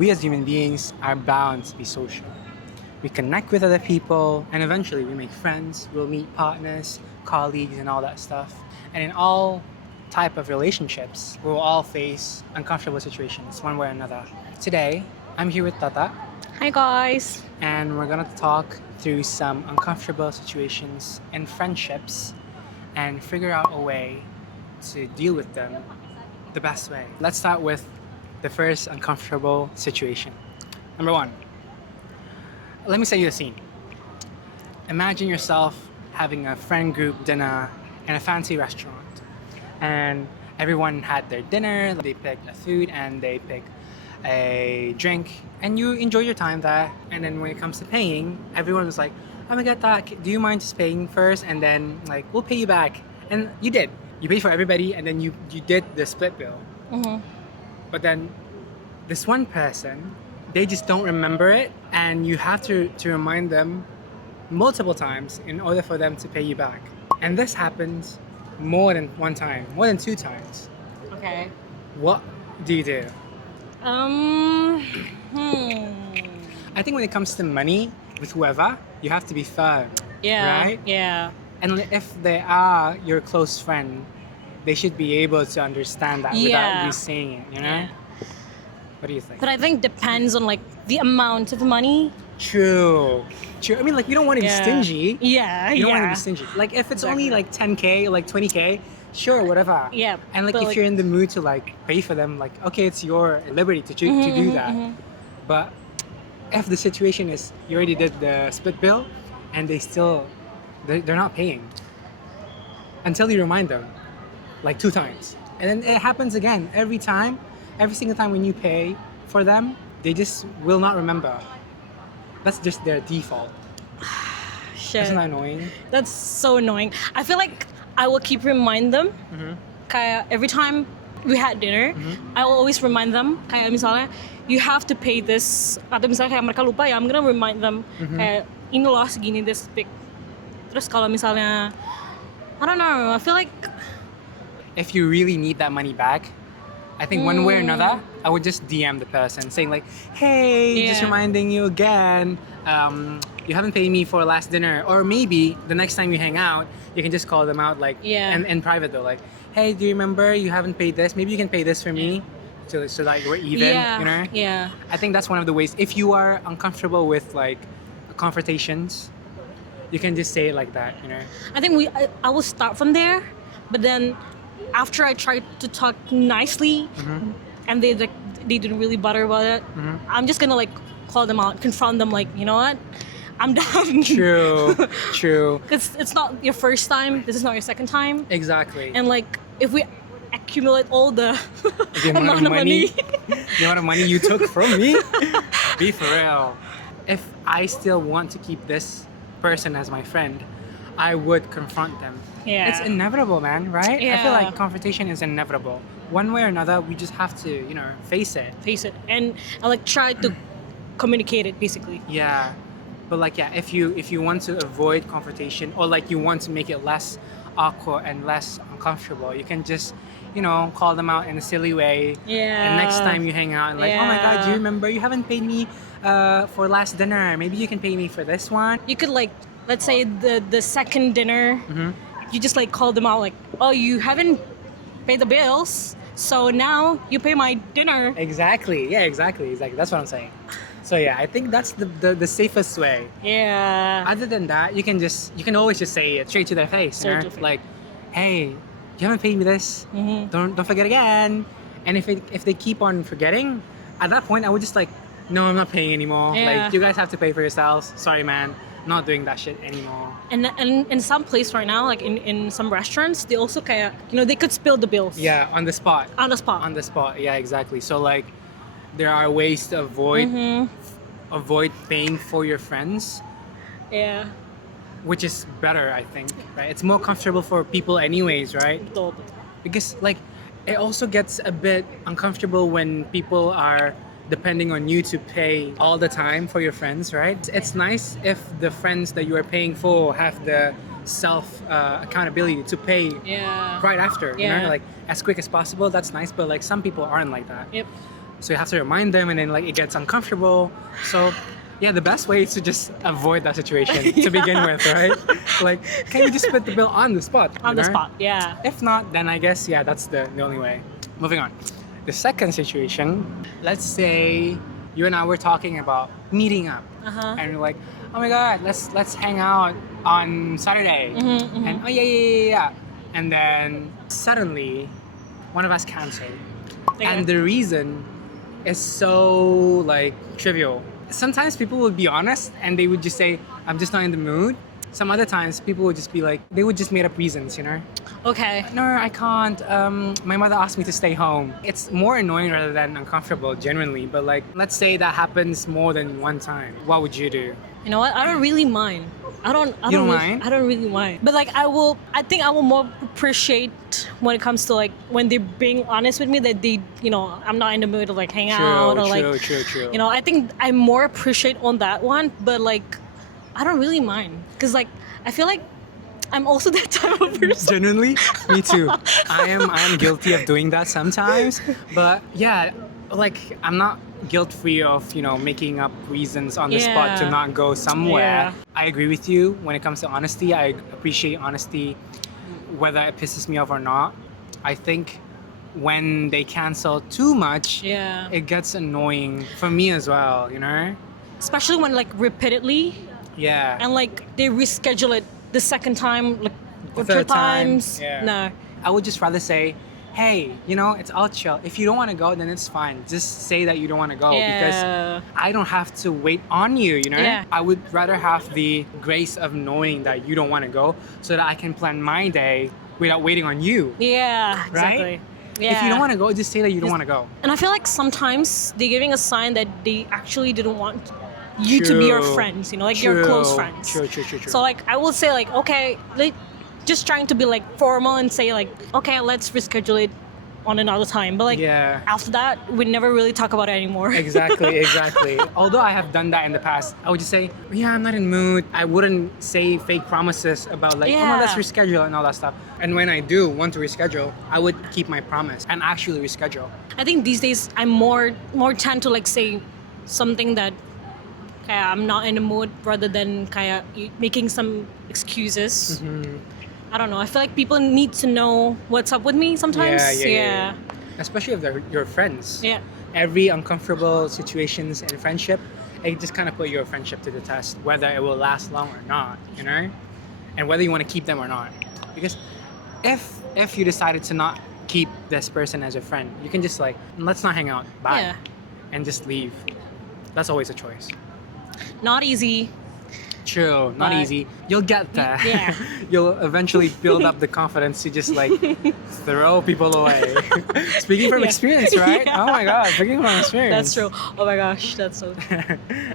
we as human beings are bound to be social. We connect with other people, and eventually we make friends, we'll meet partners, colleagues, and all that stuff. And in all type of relationships, we'll all face uncomfortable situations one way or another. Today, I'm here with Tata, Hi guys. and we're gonna talk through some uncomfortable situations in friendships and figure out a way to deal with them the best way. Let's start with the first uncomfortable situation. Number one, let me set you the scene. Imagine yourself having a friend group dinner in a fancy restaurant, and everyone had their dinner, they picked a food and they picked a drink, and you enjoy your time there. And then when it comes to paying, everyone was like, oh my god, Tak, do you mind just paying first, and then like we'll pay you back. And you did. You paid for everybody, and then you did the split bill. But then this one person, they just don't remember it, and you have to remind them multiple times in order for them to pay you back. And this happens more than one time, more than two times. Okay. What do you do? Hmm. I think when it comes to money with whoever, you have to be firm. Yeah. Right? Yeah. And if they are your close friend, they should be able to understand that without Yeah. you saying it, you know? Yeah. What do you think? But I think depends on like the amount of money. True. I mean, like, you don't want to be stingy. Yeah. You don't want to yeah. be stingy. Like, if it's Exactly. only like 10K, like 20K, sure, whatever. Yeah, And like, but, if like- you're in the mood to like pay for them, like, okay, it's your liberty to do that. But if the situation is you already did the split bill, and they're not paying until you remind them, like 2 times, and then it happens again every single time when you pay for them, they just will not remember. That's just their default. Shit. Isn't that annoying? That's so annoying. I feel like I will keep remind them. Kaya every time we had dinner, I will always remind them. Kaya misalnya, you have to pay this. Atau misalnya kayak mereka lupa ya, I'm gonna remind them. Kayak ini loh segini this big. Terus kalau misalnya, I don't know. I feel like If you really need that money back, I think one way or another, I would just DM the person saying like, hey, just Yeah. reminding you again, you haven't paid me for last dinner. Or maybe the next time you hang out, you can just call them out like, Yeah. and in private though, like, hey, do you remember you haven't paid this? Maybe you can pay this for me, so like we're even, yeah, you know? yeah. I think that's one of the ways. If you are uncomfortable with like confrontations, you can just say it like that, you know? I think I will start from there, but then after I try to talk nicely, and they didn't really bother about it, I'm just gonna like call them out, confront them, like, you know what, I'm done. True, true. It's not your first time. This is not your second time. Exactly. And like if we accumulate all the The amount of money, the amount of money you took from me, be for real. If I still want to keep this person as my friend, I would confront them. Yeah. It's inevitable, man, right? I feel Yeah. like confrontation is inevitable. One way or another, we just have to, face it. face it, and I like try to communicate it basically. Yeah. But like, yeah, if you want to avoid confrontation, or like you want to make it less awkward and less uncomfortable, you can just, call them out in a silly way. Yeah. And next time you hang out, like, oh my god, do you Yeah. remember you haven't paid me for last dinner? Maybe you can pay me for this one. You could like, let's say the second dinner, you just like call them out like, oh, you haven't paid the bills, so now you pay my dinner. Exactly. Yeah, exactly. That's what I'm saying. So yeah, I think that's the safest way. Yeah. Other than that, you can always just say it straight to their face. Straight to their face. Like, hey, you haven't paid me this. Don't forget again. And if they keep on forgetting, at that point I would just like, no, I'm not paying anymore. Yeah. Like, you guys have to pay for yourselves. Sorry, man. I'm not doing that shit anymore. And in some place right now, like in some restaurants, they also kaya, they could spill the bills. Yeah, on the spot. On the spot. On the spot. Yeah, exactly. So like, there are ways to avoid paying for your friends, Yeah. which is better, I think. Right? It's more comfortable for people, anyways, right? Betul. Because like, it also gets a bit uncomfortable when people are depending on you to pay all the time for your friends, right? It's nice if the friends that you are paying for have the self accountability to pay Yeah. right after, Yeah. like as quick as possible. That's nice, but like some people aren't like that. Yep. So you have to remind them, and then like it gets uncomfortable. So yeah, the best way is to just avoid that situation to begin with, right? Like, can we just split the bill on the spot? On you the know? spot, yeah. If not, then I guess yeah, that's the only way. Moving on. The second situation, let's say you and I were talking about meeting up, and we're like, oh my god, let's hang out on Saturday, and oh yeah, and then suddenly one of us canceled, and the reason is so like trivial. Sometimes people would be honest and they would just say, I'm just not in the mood. Some other times people would just be like, they would just made up reasons, you know? Okay. No, I can't. My mother asked me to stay home. It's more annoying rather than uncomfortable, genuinely. But like, let's say that happens more than one time. What would you do? You know what? I don't really mind. I don't don't really, mind? I don't really mind. But like I think I will more appreciate when it comes to like when they're being honest with me that they, I'm not in the mood to like hang out or like True. I think I more appreciate on that one, but like I don't really mind cuz like I feel like I'm also that type of person. Genuinely, me too. I am guilty of doing that sometimes. But yeah, like I'm not guilt-free of making up reasons on the spot to Yeah. not go somewhere. Yeah. I agree with you when it comes to honesty. I appreciate honesty, whether it pisses me off or not. I think when they cancel too much, Yeah. it gets annoying for me as well. Especially when like repeatedly Yeah. and like they reschedule it the second time like The or third two time, times. yeah. No. I would just rather say, hey, it's all chill. If you don't want to go, then it's fine. Just say that you don't want to go Yeah. because I don't have to wait on you, Yeah. I would rather have the grace of knowing that you don't want to go so that I can plan my day without waiting on you. Yeah, exactly. Yeah. If you don't want to go, just say that you don't want to go. And I feel like sometimes they're giving a sign that they actually didn't want you to be your True. friends, like your close friends. True. So like I will say like, okay, like just trying to be like formal and say like, okay, let's reschedule it on another time. But like Yeah. after that, we never really talk about it anymore. Exactly. Although I have done that in the past, I would just say, yeah, I'm not in mood. I wouldn't say fake promises about like, oh, no, let's Yeah. reschedule and all that stuff. And when I do want to reschedule, I would keep my promise and actually reschedule. I think these days I'm more tend to like say something that kaya I'm not in the mood rather than kaya making some excuses. I don't know. I feel like people need to know what's up with me sometimes. Yeah. Especially if they're your friends. Yeah. Every uncomfortable situations in friendship, it just kind of put your friendship to the test, whether it will last long or not, and whether you want to keep them or not. Because if you decided to not keep this person as a friend, you can just like, let's not hang out, bye, Yeah. and just leave. That's always a choice. Not easy. True, not But- easy. You'll get there. Yeah. You'll eventually build up the confidence to just like throw people away. Speaking from Yeah. experience, right? Yeah. Oh my god, speaking from experience. That's true. Oh my gosh, that's so.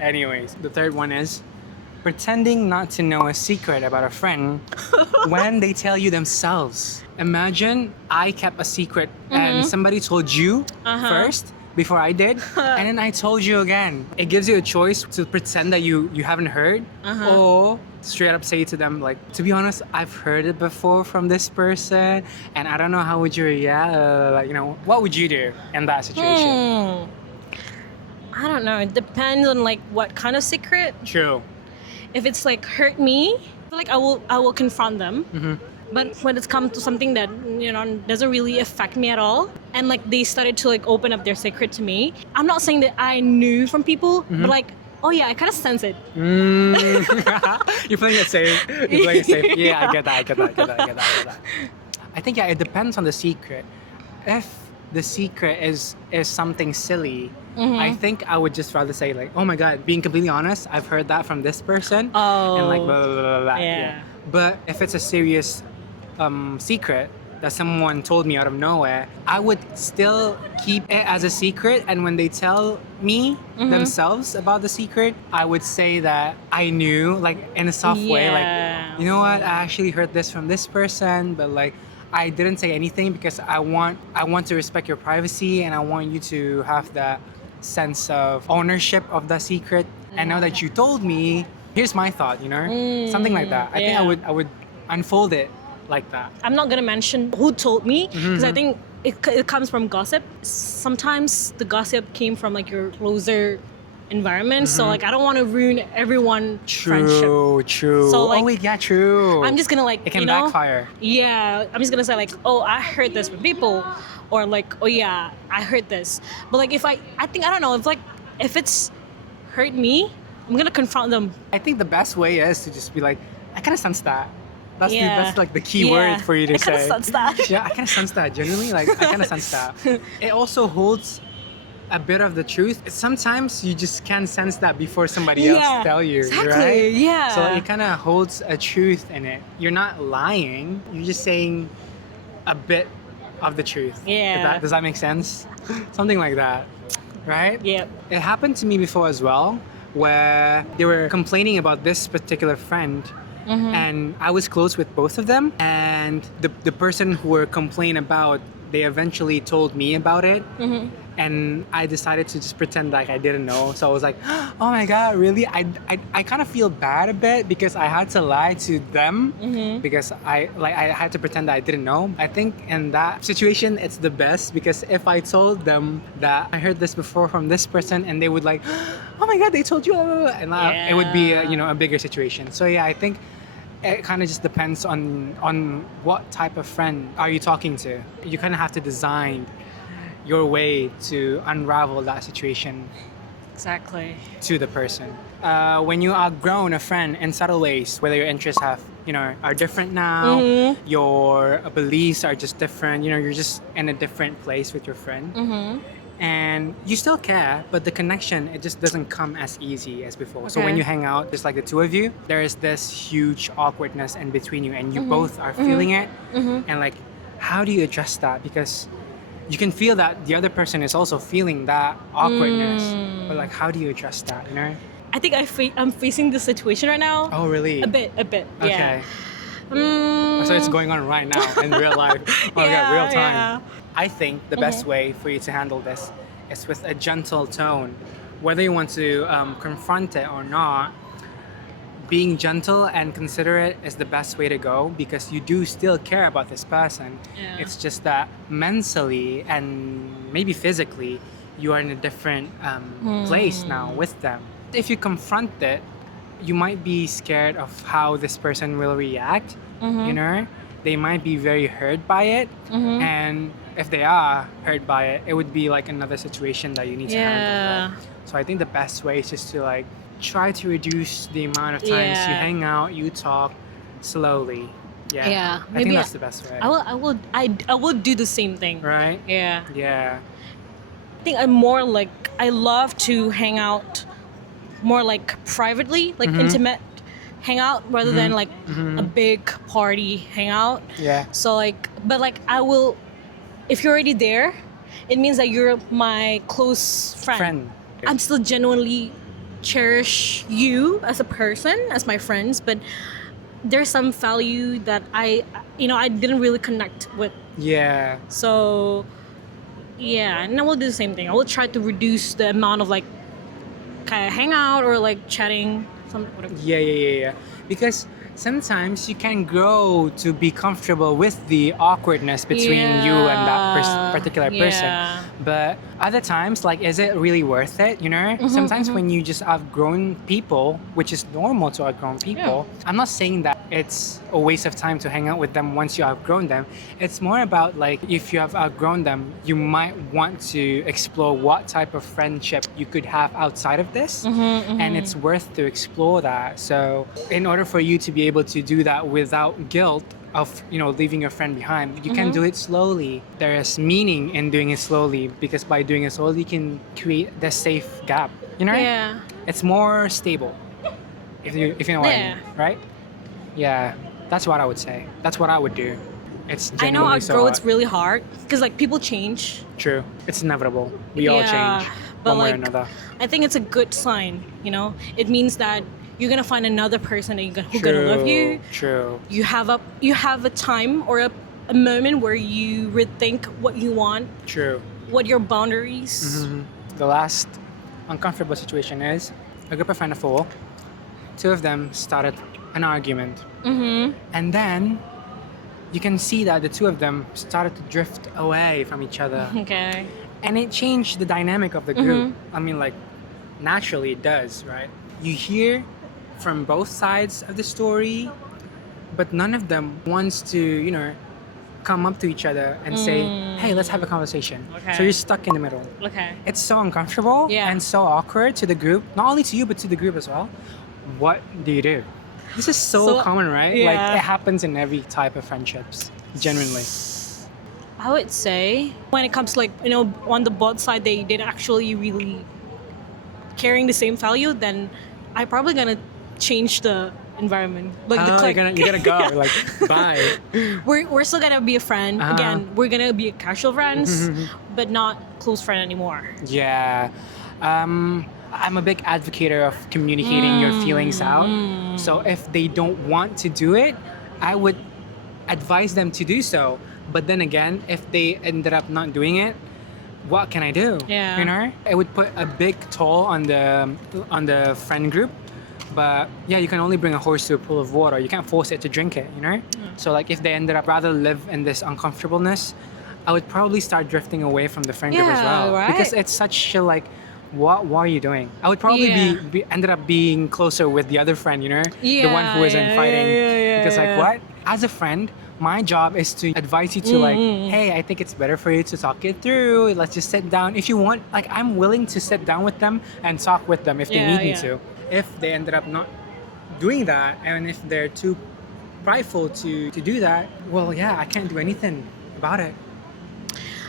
Anyways, the third one is pretending not to know a secret about a friend when they tell you themselves. Imagine I kept a secret and somebody told you first before I did, and then I told you again. It gives you a choice to pretend that you haven't heard, or straight up say to them like, to be honest, I've heard it before from this person, and I don't know how would you react. What would you do in that situation? I don't know. It depends on like what kind of secret. True. If it's like hurt me, I feel like I will confront them. But when it's come to something that doesn't really affect me at all, and like they started to like open up their secret to me, I'm not saying that I knew from people, but like, oh yeah, I kind of sense it. You're playing it safe. Yeah, I get that. I think it depends on the secret. If the secret is something silly, I think I would just rather say like, oh my god, being completely honest, I've heard that from this person, and like blah, blah, blah, blah. Yeah. But if it's a serious secret that someone told me out of nowhere, I would still keep it as a secret. And when they tell me themselves about the secret, I would say that I knew, like in a soft way, Yeah. like, you know what, I actually heard this from this person, but like I didn't say anything because I want to respect your privacy, and I want you to have that sense of ownership of the secret. And now that you told me, here's my thought, something like that. I think I would unfold it like that. I'm not gonna mention who told me because I think it comes from gossip. Sometimes the gossip came from like your closer environment. So like I don't want to ruin everyone's friendship. True. So, like, oh wait, yeah, true. I'm just gonna like It can backfire. Yeah, I'm just gonna say like, oh, I heard this from people, or like, oh yeah, I heard this. But like if I think I don't know if it's hurt me, I'm gonna confront them. I think the best way is to just be like, I kind of sense that. That's like the key Yeah. word for you to I say. kinda sense that. Yeah, I kind of sense that. Genuinely, like I kind of sense that. It also holds a bit of the truth. Sometimes you just can't sense that before somebody else tell you, exactly, right? yeah. So it kind of holds a truth in it. You're not lying. You're just saying a bit of the truth. Yeah. Does that make sense? Something like that, right? Yep. It happened to me before as well, where they were complaining about this particular friend. And I was close with both of them, and the person who were complaining about, they eventually told me about it, and I decided to just pretend like I didn't know. So I was like, oh my god, really? I kind of feel bad a bit because I had to lie to them because I had to pretend that I didn't know. I think in that situation it's the best, because if I told them that I heard this before from this person, and they would like, oh my god, they told you, and it would be a bigger situation. So yeah, I think it kind of just depends on what type of friend are you talking to. You kind of have to design your way to unravel that situation Exactly. to the person. When you outgrown a friend in subtle ways, whether your interests are different now, your beliefs are just different, you're just in a different place with your friend. And you still care, but the connection, it just doesn't come as easy as before. So when Okay. you hang out, just like the two of you, there is this huge awkwardness in between you, and you both are feeling it. And like, how do you address that? Because you can feel that the other person is also feeling that awkwardness. But like, how do you address that, I think I'm facing this situation right now. Oh, really? A bit, Okay. yeah. So it's going on right now in real life. Oh, yeah, real time. Yeah. I think the best way for you to handle this is with a gentle tone. Whether you want to confront it or not, being gentle and considerate is the best way to go, because you do still care about this person. Yeah. It's just that mentally and maybe physically, you are in a different place now with them. If you confront it, you might be scared of how this person will react. They might be very hurt by it, and if they are hurt by it, it would be like another situation that you need to handle. Right? So I think the best way is just to like try to reduce the amount of times you hang out, you talk slowly. Yeah. I think that's the best way. I will do the same thing. Right? Yeah. Yeah. I think I'm more like, I love to hang out more like privately, like intimate hangout, rather than like a big party hangout. Yeah. So like, but like I will, if you're already there, it means that you're my close friend. I'm still genuinely cherish you as a person, as my friends, but there's some value that I didn't really connect with. Yeah. So yeah, and I will do the same thing. I will try to reduce the amount of like kind of hangout or like chatting, whatever. Yeah. Because sometimes you can grow to be comfortable with the awkwardness between you and that particular person. Yeah. But other times, like, is it really worth it? Sometimes when you just outgrown people, which is normal to outgrown people, I'm not saying that it's a waste of time to hang out with them once you outgrown them. It's more about like, if you have outgrown them, you might want to explore what type of friendship you could have outside of this, and it's worth to explore that. So in order for you to be able to do that without guilt of leaving your friend behind, you can do it slowly. There is meaning in doing it slowly, because by doing it slowly you can create the safe gap. Yeah. It's more stable, if you know what I mean, right? Yeah, that's what I would say. That's what I would do. It's I know genuinely so outgrow hard. it's really hard because like people change. True, it's inevitable. We all change, but one way or like another. I think it's a good sign. It means that you're gonna find another person who's gonna love you. True. You have a time or a moment where you rethink what you want, True. what your boundaries. The last uncomfortable situation is a group of friends of four. Two of them started an argument, and then you can see that the two of them started to drift away from each other. Okay. And it changed the dynamic of the group. I mean, like, naturally it does, right? You hear from both sides of the story, but none of them wants to, come up to each other and say, hey, let's have a conversation. Okay. So you're stuck in the middle. Okay. It's so uncomfortable Yeah. and so awkward to the group, not only to you, but to the group as well. What do you do? This is so common, right? Yeah. Like, it happens in every type of friendships, genuinely. I would say when it comes to, like, on the both side they did actually really carrying the same value, then I'm probably gonna change the environment. Like the clique. You're gonna go, like, bye. We're still gonna be a friend. Uh-huh. Again, we're gonna be casual friends, but not close friend anymore. Yeah. I'm a big advocate of communicating your feelings out. So if they don't want to do it, I would advise them to do so. But then again, if they ended up not doing it, what can I do? Yeah. You know? It would put a big toll on the friend group. But yeah, you can only bring a horse to a pool of water. You can't force it to drink it, you know? So like if they ended up rather live in this uncomfortableness, I would probably start drifting away from the friend group as well. right. Because it's such a like, what are you doing? I would probably be ended up being closer with the other friend, you know? The one who isn't fighting. Because like what? As a friend, my job is to advise you to like, hey, I think it's better for you to talk it through. Let's just sit down. If you want, like I'm willing to sit down with them and talk with them if they need me to. If they ended up not doing that, and if they're too prideful to do that, well, yeah, I can't do anything about it.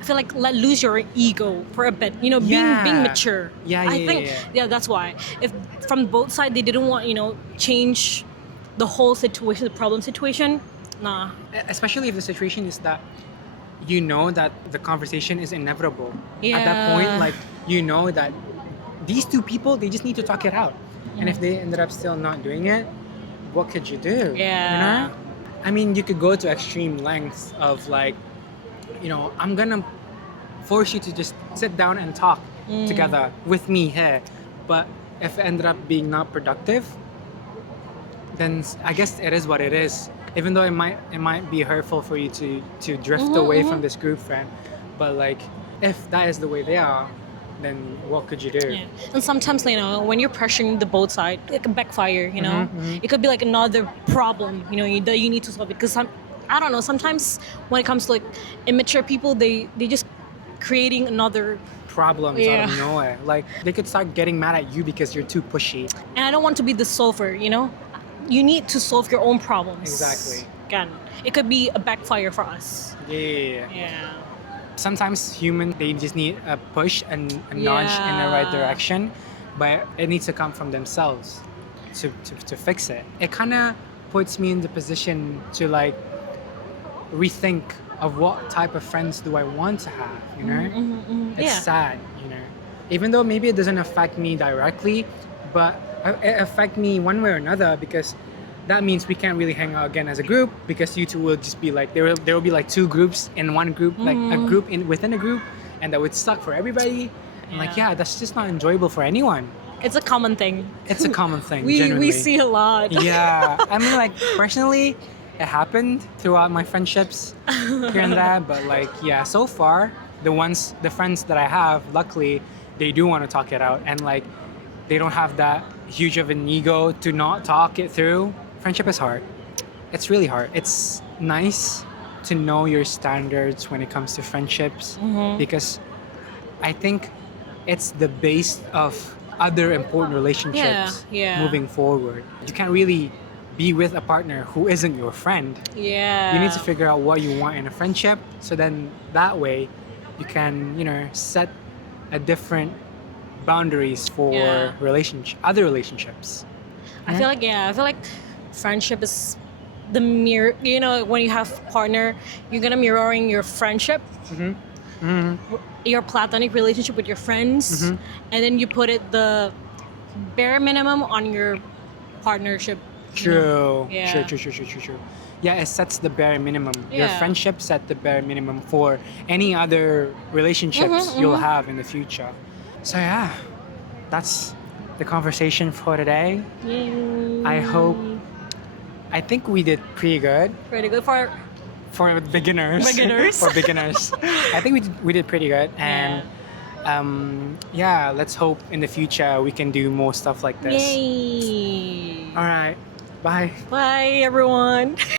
I feel like let lose your ego for a bit. Being mature. I think that's why. If from both sides they didn't want change the whole situation, the problem situation, nah. Especially if the situation is that you know that the conversation is inevitable. At that point, like that these two people, they just need to talk it out. And if they ended up still not doing it, what could you do? Yeah. I mean, you could go to extreme lengths of like, I'm gonna force you to just sit down and talk together with me here. But if it ended up being not productive, then I guess it is what it is. Even though it might be hurtful for you to drift away from this group friend, but like if that is the way they are, then what could you do? Yeah. And sometimes, when you're pressuring the both side, it can backfire, It could be like another problem, that you need to solve it. Because I don't know, sometimes when it comes to like immature people, they just creating another problems out of nowhere. Like they could start getting mad at you because you're too pushy. And I don't want to be the solver, You need to solve your own problems. Exactly. Again, it could be a backfire for us. Yeah. Sometimes they just need a push and a nudge in the right direction, but it needs to come from themselves to fix it. It kind of puts me in the position to like rethink of what type of friends do I want to have, It's sad, Even though maybe it doesn't affect me directly, but it affects me one way or another because that means we can't really hang out again as a group because you two will just be like there will be like two groups in one group, like a group within a group, and that would suck for everybody. And that's just not enjoyable for anyone. It's a common thing. It's a common thing. We see a lot. Yeah, I mean, like personally, it happened throughout my friendships here and there, but like so far the friends that I have, luckily, they do want to talk it out, and like they don't have that huge of an ego to not talk it through. Friendship is hard. It's really hard. It's nice to know your standards when it comes to friendships because I think it's the base of other important relationships moving forward. You can't really be with a partner who isn't your friend. Yeah. You need to figure out what you want in a friendship, so then that way you can, set a different boundaries for other relationships. I feel like friendship is the mirror. When you have a partner, you're gonna mirroring your friendship, your platonic relationship with your friends, and then you put it the bare minimum on your partnership. True. Yeah. True. Yeah, it sets the bare minimum. Your friendship set the bare minimum for any other relationships you'll have in the future. So yeah, that's the conversation for today. Yay. I think we did pretty good. Pretty good for for beginners. Beginners. For beginners. I think we did pretty good. And yeah, let's hope in the future we can do more stuff like this. Yay! All right. Bye. Bye, everyone.